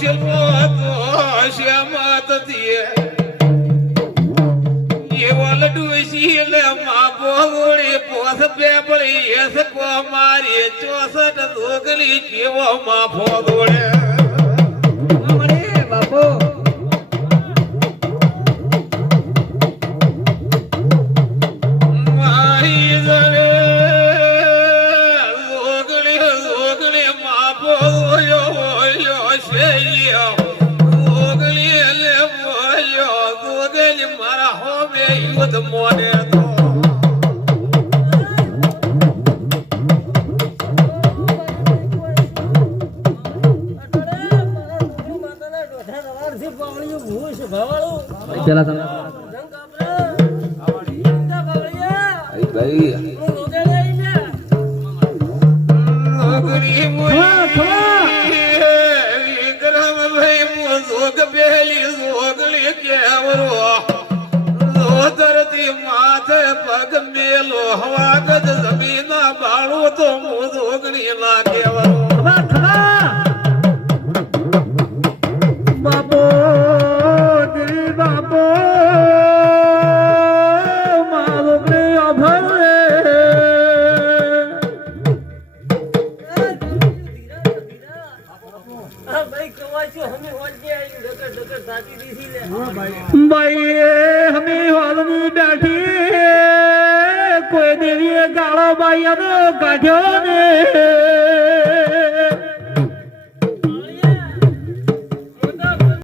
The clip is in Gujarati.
શિલ્પો તો શ્યામત દિયે એ વલડુ શીલે માં બોગોળી પોસ પેપળી એસ કો મારી 64 દોગલી કેવો માં ફોગોળે મામડે બાપો the morning પેલા તમે માથે પગ મેલો હવાગત જમીના બાળો તો મોગણી ના કેવરો બાપો દિલ બાપો મારો પ્રિય ભરે ભાઈ હમે હોલ में बैठी कोई देवी गाड़ो भाई काढ़ो ने